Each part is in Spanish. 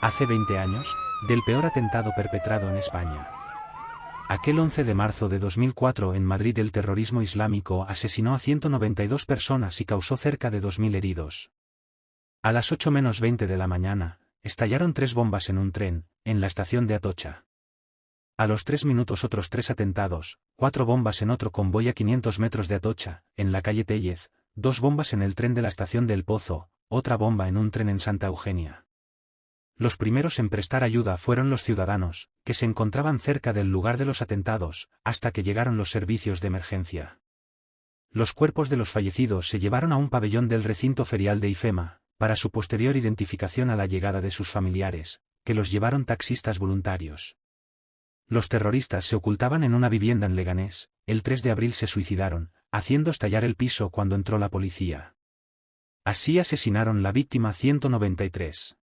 hace 20 años, del peor atentado perpetrado en España. Aquel 11 de marzo de 2004 en Madrid el terrorismo islámico asesinó a 192 personas y causó cerca de 2.000 heridos. A las 8 menos 20 de la mañana, estallaron 3 bombas en un tren, en la estación de Atocha. A los 3 minutos otros 3 atentados, 4 bombas en otro convoy a 500 metros de Atocha, en la calle Tellez, 2 bombas en el tren de la estación del Pozo, otra bomba en un tren en Santa Eugenia. Los primeros en prestar ayuda fueron los ciudadanos, que se encontraban cerca del lugar de los atentados, hasta que llegaron los servicios de emergencia. Los cuerpos de los fallecidos se llevaron a un pabellón del recinto ferial de IFEMA, para su posterior identificación a la llegada de sus familiares, que los llevaron taxistas voluntarios. Los terroristas se ocultaban en una vivienda en Leganés, el 3 de abril se suicidaron, haciendo estallar el piso cuando entró la policía. Así asesinaron la víctima 193.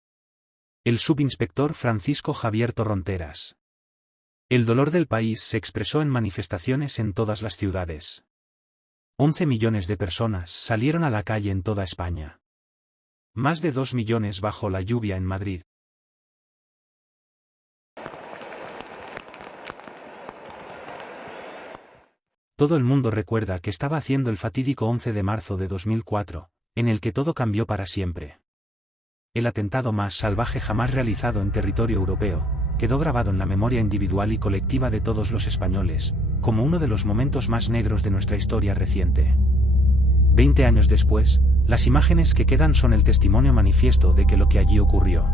El subinspector Francisco Javier Torronteras. El dolor del país se expresó en manifestaciones en todas las ciudades. 11 millones de personas salieron a la calle en toda España. Más de 2 millones bajo la lluvia en Madrid. Todo el mundo recuerda que estaba haciendo el fatídico 11 de marzo de 2004, en el que todo cambió para siempre. El atentado más salvaje jamás realizado en territorio europeo, quedó grabado en la memoria individual y colectiva de todos los españoles, como uno de los momentos más negros de nuestra historia reciente. 20 años después, las imágenes que quedan son el testimonio manifiesto de que lo que allí ocurrió.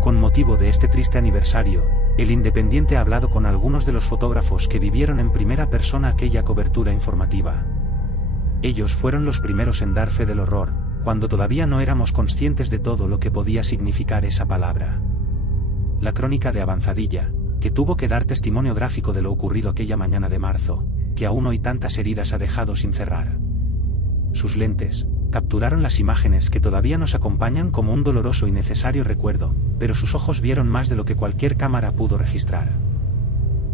Con motivo de este triste aniversario, El Independiente ha hablado con algunos de los fotógrafos que vivieron en primera persona aquella cobertura informativa. Ellos fueron los primeros en dar fe del horror, cuando todavía no éramos conscientes de todo lo que podía significar esa palabra. La crónica de Avanzadilla, que tuvo que dar testimonio gráfico de lo ocurrido aquella mañana de marzo, que aún hoy tantas heridas ha dejado sin cerrar. Sus lentes capturaron las imágenes que todavía nos acompañan como un doloroso y necesario recuerdo, pero sus ojos vieron más de lo que cualquier cámara pudo registrar.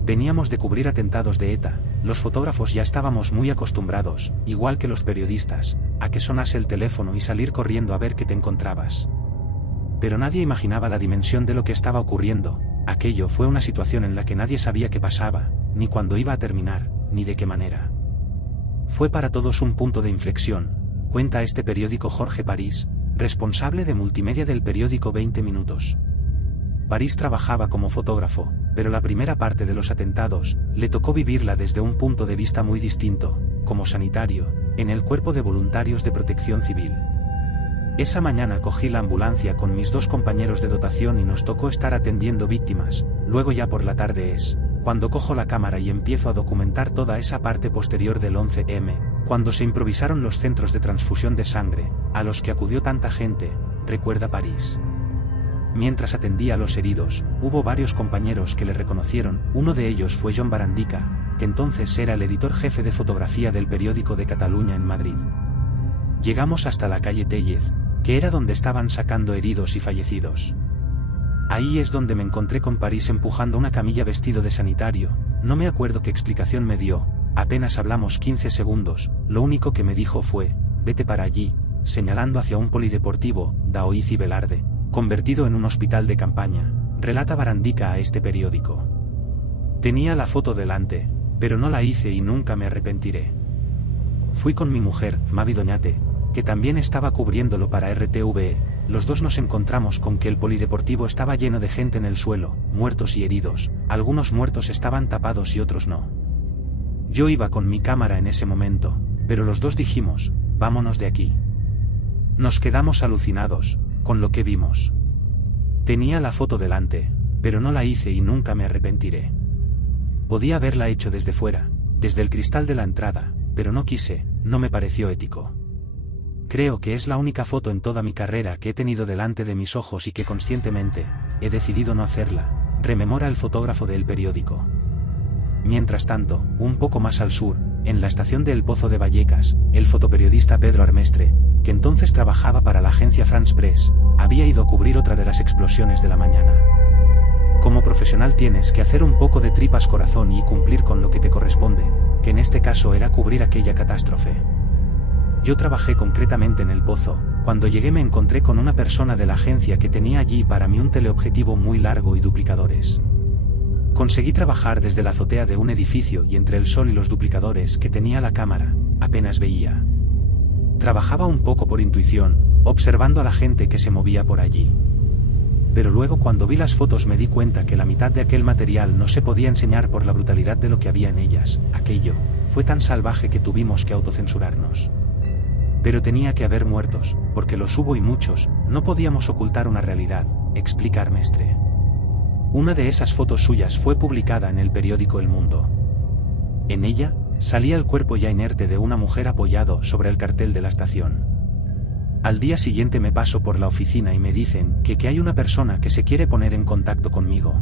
Veníamos de cubrir atentados de ETA, los fotógrafos ya estábamos muy acostumbrados, igual que los periodistas, a que sonase el teléfono y salir corriendo a ver qué te encontrabas. Pero nadie imaginaba la dimensión de lo que estaba ocurriendo. Aquello fue una situación en la que nadie sabía qué pasaba, ni cuándo iba a terminar, ni de qué manera. Fue para todos un punto de inflexión, cuenta este periódico Jorge París, responsable de multimedia del periódico 20 Minutos. París trabajaba como fotógrafo, pero la primera parte de los atentados, le tocó vivirla desde un punto de vista muy distinto, como sanitario, en el Cuerpo de Voluntarios de Protección Civil. Esa mañana cogí la ambulancia con mis 2 compañeros de dotación y nos tocó estar atendiendo víctimas, luego ya por la tarde es, cuando cojo la cámara y empiezo a documentar toda esa parte posterior del 11M, cuando se improvisaron los centros de transfusión de sangre, a los que acudió tanta gente, recuerda París. Mientras atendía a los heridos, hubo varios compañeros que le reconocieron, uno de ellos fue John Barandica, que entonces era el editor jefe de fotografía del periódico de Cataluña en Madrid. Llegamos hasta la calle Tellez, que era donde estaban sacando heridos y fallecidos. Ahí es donde me encontré con París empujando una camilla vestido de sanitario, no me acuerdo qué explicación me dio, apenas hablamos 15 segundos, lo único que me dijo fue, vete para allí, señalando hacia un polideportivo, Daoiz y Velarde, convertido en un hospital de campaña, relata Barandica a este periódico. Tenía la foto delante, pero no la hice y nunca me arrepentiré. Fui con mi mujer, Mavi Doñate, que también estaba cubriéndolo para RTVE, los dos nos encontramos con que el polideportivo estaba lleno de gente en el suelo, muertos y heridos, algunos muertos estaban tapados y otros no. Yo iba con mi cámara en ese momento, pero los dos dijimos, vámonos de aquí. Nos quedamos alucinados con lo que vimos. Tenía la foto delante, pero no la hice y nunca me arrepentiré. Podía haberla hecho desde fuera, desde el cristal de la entrada, pero no quise, no me pareció ético. Creo que es la única foto en toda mi carrera que he tenido delante de mis ojos y que conscientemente he decidido no hacerla, rememora el fotógrafo del periódico. Mientras tanto, un poco más al sur, en la estación de El Pozo de Vallecas, el fotoperiodista Pedro Armestre, que entonces trabajaba para la agencia France Press, había ido a cubrir otra de las explosiones de la mañana. Como profesional tienes que hacer un poco de tripas corazón y cumplir con lo que te corresponde, que en este caso era cubrir aquella catástrofe. Yo trabajé concretamente en El Pozo, Cuando llegué me encontré con una persona de la agencia que tenía allí para mí un teleobjetivo muy largo y duplicadores. Conseguí trabajar desde la azotea de un edificio y entre el sol y los duplicadores que tenía la cámara, apenas veía. Trabajaba un poco por intuición, observando a la gente que se movía por allí. Pero luego cuando vi las fotos me di cuenta que la mitad de aquel material no se podía enseñar por la brutalidad de lo que había en ellas. Aquello fue tan salvaje que tuvimos que autocensurarnos. Pero tenía que haber muertos, porque los hubo y muchos, no podíamos ocultar una realidad, explica Armestre. Una de esas fotos suyas fue publicada en el periódico El Mundo. En ella, salía el cuerpo ya inerte de una mujer apoyado sobre el cartel de la estación. Al día siguiente me paso por la oficina y me dicen que hay una persona que se quiere poner en contacto conmigo.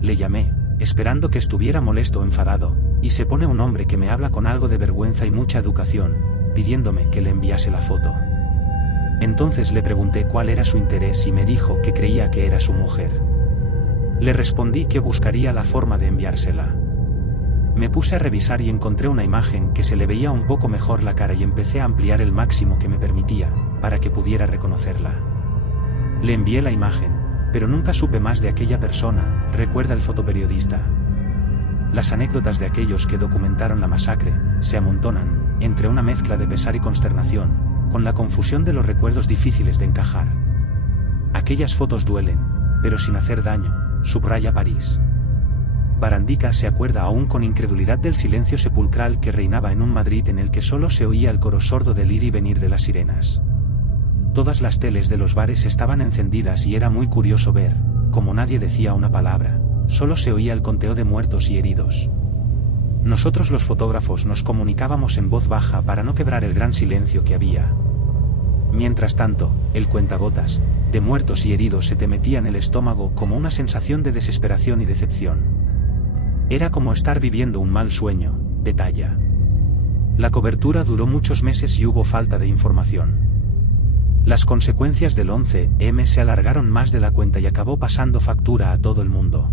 Le llamé, esperando que estuviera molesto o enfadado, y se pone un hombre que me habla con algo de vergüenza y mucha educación, pidiéndome que le enviase la foto. Entonces le pregunté cuál era su interés y me dijo que creía que era su mujer. Le respondí que buscaría la forma de enviársela. Me puse a revisar y encontré una imagen que se le veía un poco mejor la cara y empecé a ampliar el máximo que me permitía, para que pudiera reconocerla. Le envié la imagen, pero nunca supe más de aquella persona, recuerda el fotoperiodista. Las anécdotas de aquellos que documentaron la masacre se amontonan, entre una mezcla de pesar y consternación, con la confusión de los recuerdos difíciles de encajar. Aquellas fotos duelen, pero sin hacer daño, subraya París. Barandica se acuerda aún con incredulidad del silencio sepulcral que reinaba en un Madrid en el que solo se oía el coro sordo del ir y venir de las sirenas. Todas las teles de los bares estaban encendidas y era muy curioso ver, como nadie decía una palabra, solo se oía el conteo de muertos y heridos. Nosotros los fotógrafos nos comunicábamos en voz baja para no quebrar el gran silencio que había. Mientras tanto, el cuentagotas, de muertos y heridos se te metía en el estómago como una sensación de desesperación y decepción. Era como estar viviendo un mal sueño, detalla. La cobertura duró muchos meses y hubo falta de información. Las consecuencias del 11M se alargaron más de la cuenta y acabó pasando factura a todo el mundo.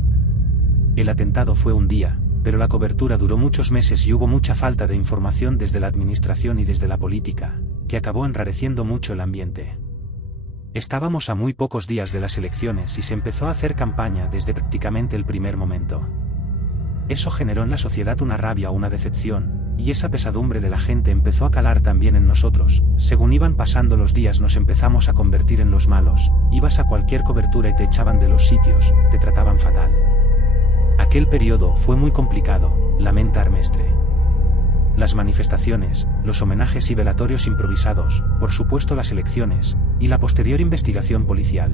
El atentado fue un día, pero la cobertura duró muchos meses y hubo mucha falta de información desde la administración y desde la política, que acabó enrareciendo mucho el ambiente. Estábamos a muy pocos días de las elecciones y se empezó a hacer campaña desde prácticamente el primer momento. Eso generó en la sociedad una rabia o una decepción, y esa pesadumbre de la gente empezó a calar también en nosotros. Según iban pasando los días nos empezamos a convertir en los malos, ibas a cualquier cobertura y te echaban de los sitios, te trataban fatal. Aquel periodo fue muy complicado, lamenta Armestre. Las manifestaciones, los homenajes y velatorios improvisados, por supuesto las elecciones, y la posterior investigación policial.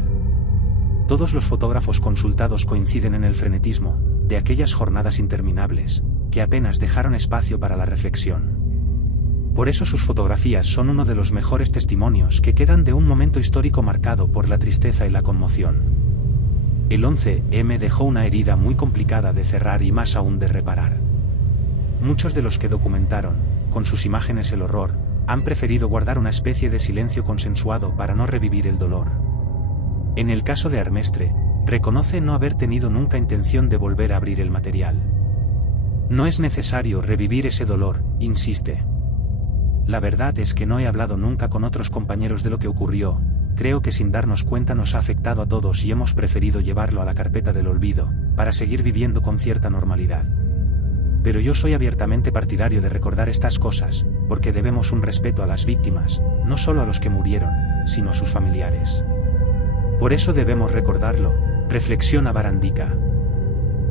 Todos los fotógrafos consultados coinciden en el frenetismo de aquellas jornadas interminables, que apenas dejaron espacio para la reflexión. Por eso sus fotografías son uno de los mejores testimonios que quedan de un momento histórico marcado por la tristeza y la conmoción. El 11M dejó una herida muy complicada de cerrar y más aún de reparar. Muchos de los que documentaron, con sus imágenes el horror, han preferido guardar una especie de silencio consensuado para no revivir el dolor. En el caso de Armestre, reconoce no haber tenido nunca intención de volver a abrir el material. No es necesario revivir ese dolor, insiste. La verdad es que no he hablado nunca con otros compañeros de lo que ocurrió, creo que sin darnos cuenta nos ha afectado a todos y hemos preferido llevarlo a la carpeta del olvido, para seguir viviendo con cierta normalidad. Pero yo soy abiertamente partidario de recordar estas cosas, porque debemos un respeto a las víctimas, no solo a los que murieron, sino a sus familiares. Por eso debemos recordarlo, reflexiona Barandica.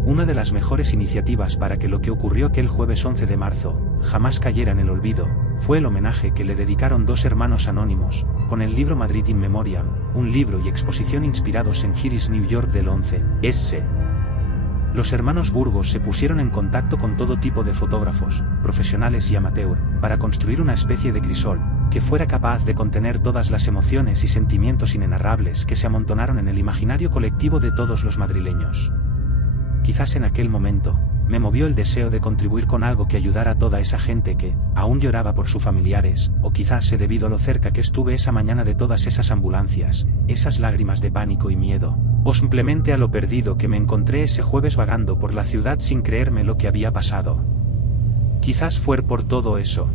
Una de las mejores iniciativas para que lo que ocurrió aquel jueves 11 de marzo, jamás cayera en el olvido, fue el homenaje que le dedicaron dos hermanos anónimos, con el libro Madrid in Memoriam, un libro y exposición inspirados en Iris New York del 11S. Los hermanos Burgos se pusieron en contacto con todo tipo de fotógrafos, profesionales y amateur, para construir una especie de crisol, que fuera capaz de contener todas las emociones y sentimientos inenarrables que se amontonaron en el imaginario colectivo de todos los madrileños. Quizás en aquel momento, me movió el deseo de contribuir con algo que ayudara a toda esa gente que, aún lloraba por sus familiares, o quizás se debido a lo cerca que estuve esa mañana de todas esas ambulancias, esas lágrimas de pánico y miedo, o simplemente a lo perdido que me encontré ese jueves vagando por la ciudad sin creerme lo que había pasado. Quizás fue por todo eso.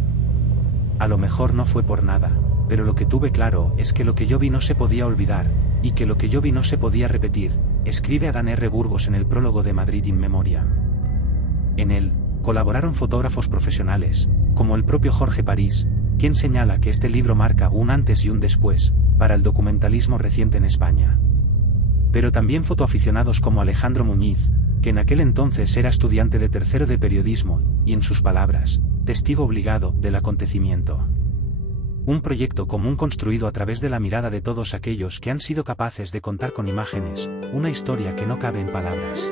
A lo mejor no fue por nada, pero lo que tuve claro es que lo que yo vi no se podía olvidar, y que lo que yo vi no se podía repetir, escribe Adán R. Burgos en el prólogo de Madrid in Memoriam. En él, colaboraron fotógrafos profesionales, como el propio Jorge París, quien señala que este libro marca un antes y un después, para el documentalismo reciente en España. Pero también fotoaficionados como Alejandro Muñiz, que en aquel entonces era estudiante de tercero de periodismo, y en sus palabras, testigo obligado del acontecimiento. Un proyecto común construido a través de la mirada de todos aquellos que han sido capaces de contar con imágenes, una historia que no cabe en palabras.